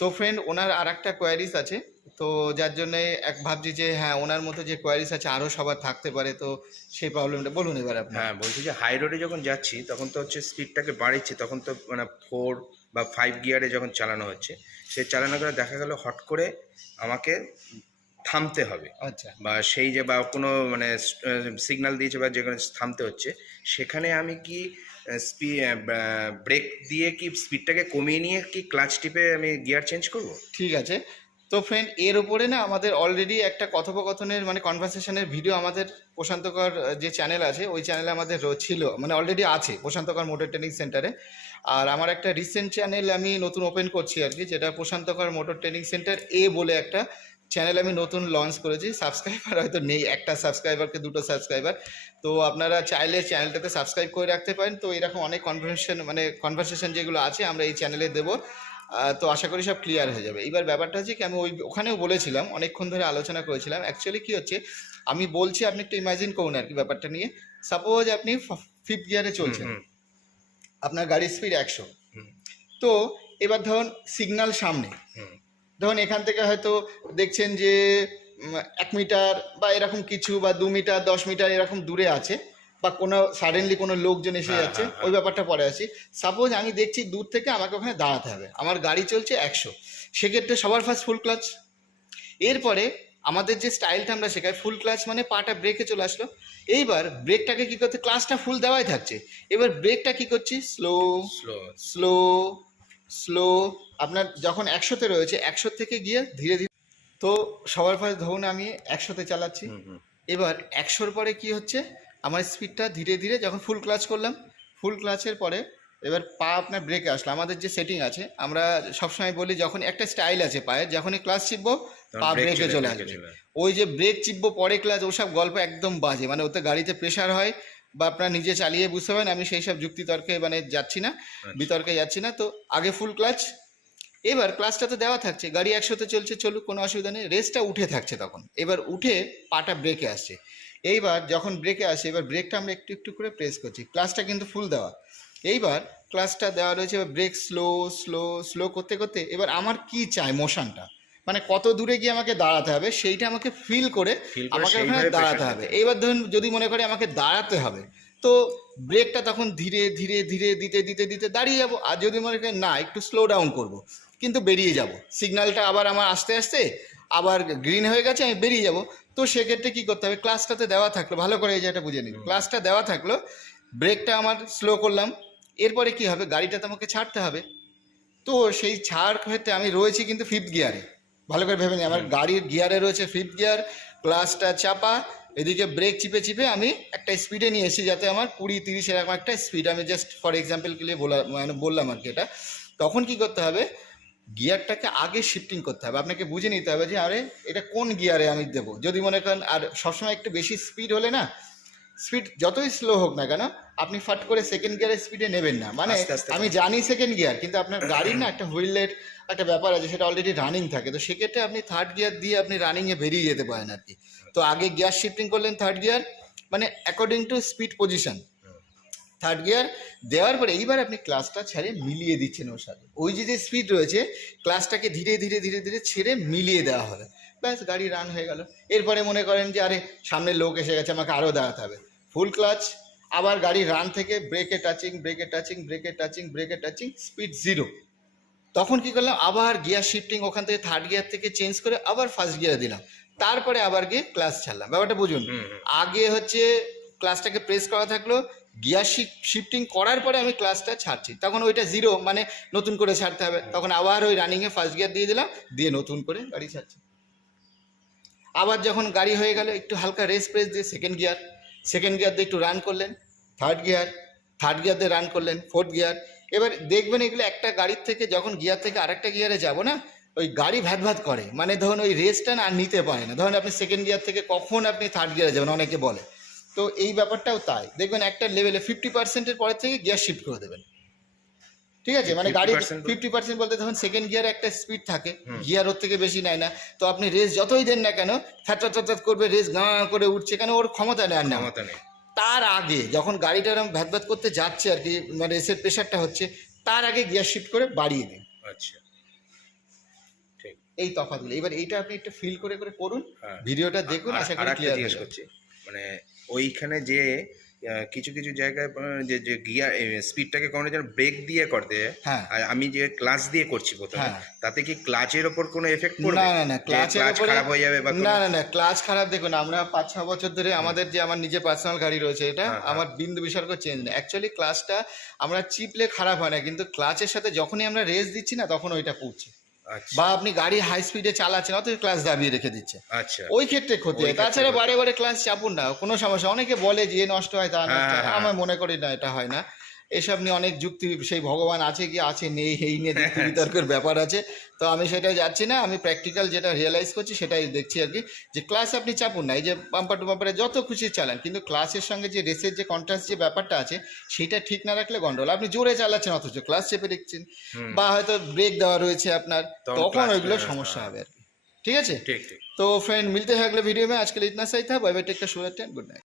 তো ফ্রেন্ড, ওনার আর একটা কোয়ারিজ আছে, তো যার জন্যে ভাবছি যে হ্যাঁ, ওনার মতো যে কোয়ারিজ আছে আরও সবার থাকতে পারে, তো সেই প্রবলেমটা বলুন এবার আপনার। হ্যাঁ, বলছি যে হাই রোডে যখন যাচ্ছি তখন তো হচ্ছে স্পিডটাকে বাড়িচ্ছি, তখন তো মানে 4 বা 5 গিয়ারে যখন চালানো হচ্ছে, সে চালানো করে দেখা গেল হট করে আমাকে থামতে হবে, আচ্ছা, বা সেই যে বা কোনো মানে সিগন্যাল দিয়েছে বা যেখানে থামতে হচ্ছে, সেখানে আমি কি ব্রেক দিয়ে কি স্পিডটাকে কমিয়ে নিয়ে কি ক্লাচ টিপে আমি গিয়ার চেঞ্জ করব? ঠিক আছে। তো ফ্রেন্ড, এর ওপরে না আমাদের অলরেডি একটা কথোপকথনের মানে কনভারসেশনের ভিডিও আমাদের প্রশান্তকর যে চ্যানেল আছে ওই চ্যানেলে আমাদের ছিল, মানে অলরেডি আছে প্রশান্তকর মোটর ট্রেনিং সেন্টারে। আর আমার একটা রিসেন্ট চ্যানেল আমি নতুন ওপেন করছি আর কি, যেটা প্রশান্তকর মোটর ট্রেনিং সেন্টার বলে একটা চ্যানেল আমি নতুন লঞ্চ করেছি। সাবস্ক্রাইবার হয়তো নেই, একটা সাবস্ক্রাইবারকে দুটো সাবস্ক্রাইবার। তো আপনারা চাইলে চ্যানেলটাতে সাবস্ক্রাইব করে রাখতে পারেন। তো এরকম অনেক কনভারসেশন যেগুলো আছে আমরা এই চ্যানেলে দেবো। তো আশা করি সব ক্লিয়ার হয়ে যাবে। এবার ব্যাপারটা হচ্ছে কি, আমি ওখানেও বলেছিলাম, অনেকক্ষণ ধরে আলোচনা করেছিলাম। অ্যাকচুয়ালি কী হচ্ছে, আমি বলছি, আপনি একটু ইমাজিন করুন আর কি ব্যাপারটা নিয়ে। সাপোজ আপনি 5th গিয়ারে হুম চলছেন, হুম আপনার গাড়ির স্পিড 100। হুম তো এবার ধরুন সিগন্যাল সামনে, হুম ধরুন এখান থেকে হয়তো দেখছেন যে 1 মিটার বা এরকম কিছু, বা 2 মিটার 10 মিটার এরকম দূরে আছে, বা কোনো সাডেনলি কোনো লোকজন এসে হ্যাঁ যাচ্ছে, হ্যাঁ ওই হ্যাঁ ব্যাপারটা পরে আসি। সাপোজ আমি দেখছি দূর থেকে আমাকে ওখানে দাঁড়াতে হবে, আমার গাড়ি চলছে 100, সেক্ষেত্রে সবার ফার্স্ট ফুল ক্লাচ। এরপরে আমাদের যে স্টাইলটা আমরা শেখাই, ফুল ক্লাচ মানে পাটা ব্রেকে চলে আসলো। এইবার ব্রেকটাকে কী করতে, ক্লাচটা ফুল দেওয়াই থাকছে, এবার ব্রেকটা কী করছি, স্লো স্লো। Slow slow. আপনার যখন 100-তে রয়েছে, 100 থেকে গিয়ে ধীরে ধীরে, তো সবার ফার্স্ট ধরুন আমি 100-তে চালাচ্ছি। হুম হুম এবার 100-র পরে কি হচ্ছে, আমার স্পিডটা ধীরে ধীরে যখন ফুল ক্লাচ করলাম, ফুল ক্লাচের পরে এবার পা আপনার ব্রেকে আসলো। আমাদের যে সেটিং আছে, আমরা সবসময় বলি যখন একটা স্টাইল আছে পায়ের, যখনই ক্লাচ চিপবো তখন পা ব্রেকে চলে ব্রেকে আসবে। চলে আসে। ওই যে ব্রেক চিপবো পরে ক্লাচ, ওসব গল্প একদম বাজে, মানে ওতে গাড়িতে প্রেশার হয়, বা আপনার নিজে চালিয়ে বুঝতে পারেন। আমি সেই সব যুক্তিতর্কে মানে যাচ্ছি না, আচ্ছা। বিতর্কে যাচ্ছি না। তো আগে ফুল ক্লাচ, এবার ক্লাচটা তো দেওয়া থাকছে, গাড়ি 100-তে চলছে, চলুক, কোনো অসুবিধা নেই, রেসটা উঠে থাকছে তখন। এবার উঠে পাটা ব্রেকে আসছে। এইবার যখন ব্রেকে আসে, এবার ব্রেকটা আমরা একটু একটু করে প্রেস করছি, ক্লাচটা কিন্তু ফুল দেওয়া। এইবার ক্লাচটা দেওয়া রয়েছে, এবার ব্রেক স্লো স্লো স্লো করতে করতে, এবার আমার কি চাই মোশনটা, মানে কত দূরে গিয়ে আমাকে দাঁড়াতে হবে সেইটা আমাকে ফিল করে ফিল করে আমাকে ওখানে সেইভাবে প্রেশার দাঁড়াতে হবে। দিতে হবে। এইবার ধরুন যদি মনে করে আমাকে দাঁড়াতে হবে, তো ব্রেকটা তখন ধীরে ধীরে ধীরে দিতে দিতে দিতে দাঁড়িয়ে যাবো। আর যদি মনে করি না একটু স্লো ডাউন করবো, কিন্তু বেরিয়ে যাব, সিগন্যালটা আবার আমার আস্তে আস্তে আবার গ্রিন হয়ে গেছে, আমি বেরিয়ে যাব। তো সেক্ষেত্রে কী করতে হবে, ক্লাসটাতে দেওয়া থাকলো, ভালো করে এই জায়গাটা বুঝে নিন, ক্লাসটা দেওয়া থাকলো, ব্রেকটা আমার স্লো করলাম। এরপরে কি হবে, গাড়িটা তো আমাকে ছাড়তে হবে। তো সেই ছাড় হতে আমি রয়েছি কিন্তু 5th গিয়ারে, ভালো করে ভেবে নিই, আমার হুম গাড়ির গিয়ারে রয়েছে 5th গিয়ার, ক্লাসটা চাপা, এদিকে ব্রেক চিপে চিপে আমি একটা স্পিডে নিয়ে এসেছি, যাতে আমার 20-30 এরকম একটা স্পিড, আমি জাস্ট ফর এক্সাম্পল কে লিয়ে বললাম আর কি এটা। তখন কি করতে হবে, গিয়ারটাকে আগে শিফটিং করতে হবে, আপনাকে বুঝে নিতে হবে যে আরে এটা কোন গিয়ারে আমি দেবো, যদি মনে করেন। আর সবসময় একটু বেশি স্পিড হলে না, স্পিড যতই স্লো হোক না কেন, আপনি ফাট করে সেকেন্ড গিয়ারের স্পিডে নেবেন না। মানে আস্তে আস্তে আমি করে। জানি সেকেন্ড গিয়ার, কিন্তু আপনার গাড়ির না একটা হুইলের একটা ব্যাপার আছে, সেটা অলরেডি রানিং থাকে, তো সেক্ষেত্রে আপনি 3rd গিয়ার দিয়ে আপনি রানিংয়ে বেরিয়ে যেতে পারেন আর কি। তো আগে গিয়ার শিফটিং করলেন 3rd গিয়ার, মানে according to speed position. 3rd gear দেওয়ার পরে এইবার আপনি ক্লাসটা ছেড়ে মিলিয়ে দিচ্ছেন ওর সাথে, ওই যে যে স্পিড রয়েছে ক্লাসটাকে ধীরে ধীরে ধীরে ধীরে ছেড়ে মিলিয়ে দেওয়া হবে, ব্যাস গাড়ি রান হয়ে গেল। এরপরে মনে করেন যে আরে সামনে লোক এসে গেছে, আমাকে আরও দাঁড়াতে হবে, ফুল ক্লাচ, আবার গাড়ি রান থেকে ব্রেকে টাচিং ব্রেকে টাচিং ব্রেকে টাচিং ব্রেকে টাচিং, স্পিড 0। তখন কি করলাম, আবার গিয়ার শিফটিং ওখান থেকে 3rd গিয়ার থেকে চেঞ্জ করে আবার 1st গিয়ারে দিলাম, তারপরে আবার গিয়ে ক্লাস ছাড়লাম। ব্যাপারটা বুঝুন, হুম হুম আগে হচ্ছে ক্লাসটাকে প্রেস করা থাকলো, গিয়ার শিফটিং করার পরে আমি ক্লাসটা ছাড়ছি, তখন ওইটা 0, মানে নতুন করে ছাড়তে হবে, তখন আবার ওই রানিংয়ে 1st গিয়ার দিয়ে দিলাম, দিয়ে নতুন করে গাড়ি ছাড়ছি। আবার যখন গাড়ি হয়ে গেল, একটু হালকা রেস প্রেস দিয়ে সেকেন্ড গিয়ার দিয়ে একটু রান করলেন, 3rd গিয়ার, 3rd গিয়ার দিয়ে রান করলেন, 4th গিয়ার। এবার দেখবেন এগুলো একটা গাড়ির থেকে যখন গিয়ার থেকে আরেকটা গিয়ারে যাব না, ওই গাড়ি ভ্যাট ভ্যাট করে, মানে ধরুন ওই রেসটা না আর নিতে পারে না। ধরুন আপনি সেকেন্ড গিয়ার থেকে কখন আপনি 3rd গিয়ারে যাবেন অনেকে বলে, তো এই ব্যাপারটাও তাই, দেখবেন একটা লেভেলে 50%-এর পরের থেকে গিয়ার শিফট করে দেবেন, ঠিক আছে, মানে গাড়ির 50% 50% বলতে ধরুন সেকেন্ড গিয়ারে একটা স্পিড থাকে, হুম গিয়ার ওর থেকে বেশি নেয় না। তো আপনি রেস যতই দেন না কেন, থ্যাট করবে, রেস গাঁ করে উঠছে, কেন ওর ক্ষমতা নেয় না। ক্ষমতা নেই। তার আগে যখন গাড়িটা এরকম ভ্যাত ভ্যাত করতে যাচ্ছে আর কি, মানে রেসের প্রেশারটা হচ্ছে, তার আগে গিয়ার শিফট করে বাড়িয়ে দিন। আচ্ছা। এই তফাৎগুলো। এবার এইটা আপনি একটু ফিল করে করে করুন, হ্যাঁ। ভিডিওটা দেখুন, আশা আর করি একটা ক্লিয়ার জিজ্ঞেস হয়ে যাবে। করছি, মানে ওইখানে যে কিছু কিছু জায়গায় যে যে গিয়ার স্পিডটাকে কমানোর জন্য ব্রেক দিয়ে করতে হয়, হ্যাঁ আর আমি যে ক্লাচ দিয়ে করছি প্রথমে, হ্যাঁ। তাতে কি ক্লাচের ওপর কোনো এফেক্ট না পড়বে? না না, যে ক্লাচের ক্লাচ উপরে খারাপ হয়ে যাবে বা না না না, ক্লাচ খারাপ দেখুন, আমরা 5-6 বছর ধরে আমাদের যে আমার নিজে পার্সোনাল গাড়ি রয়েছে, এটা হ্যাঁ, হ্যাঁ। আমার বিন্দু বিসর্গ চেঞ্জ নেই। অ্যাকচুয়ালি ক্লাচটা আমরা চিপলে খারাপ হয় না, কিন্তু ক্লাচের সাথে যখনই আমরা রেস দিচ্ছি না, তখন ওইটা পুড়ছে। আচ্ছা বা আপনি গাড়ি হাই স্পিডে চালাচ্ছেন, অত ক্লাচ দাবিয়ে রেখে দিচ্ছে, আচ্ছা। ওই ক্ষেত্রে ক্ষতি ওই হয়। ক্ষেত্রে তাছাড়া ক্ষতি। বারে বারে ক্লাস চাপুন না, কোনো সমস্যা। অনেকে বলে যে এ নষ্ট হয়, তা হ্যাঁ, নষ্ট হয়, হ্যাঁ, আমার মনে করি না, এটা হয় না। এসব নিয়ে অনেক যুক্তি, সেই ভগবান আছে কি আছে নেই এই নিয়ে যুক্তি বিতর্কের ব্যাপার আছে। তো আমি সেটা যাচ্ছি না, আমি প্র্যাকটিক্যাল যেটা রিয়েলাইজ করছি সেটাই দেখছি আর কি, যে ক্লাস আপনি চাপুন না। এই যে বাম্পার টু বাম্পারে যত খুশি চালান, কিন্তু ক্লাসের সঙ্গে যে রেসের যে কন্ট্রাস্ট যে ব্যাপারটা আছে, সেটা ঠিক না রাখলে গন্ডগোল। আপনি জোরে চালাচ্ছেন অথচ ক্লাস চেপে দেখছেন, হুম। বা হয়তো ব্রেক দেওয়া রয়েছে আপনার, তখন তখন clutch ওইগুলো ফেলে, সমস্যা হ্যাঁ। হবে আর কি। ঠিক আছে। ঠিক ঠিক। तो फ्रेंड मिलते हैं अगले वीडियो में। आज के लिए इतना सही था। Bye bye, take care, good night.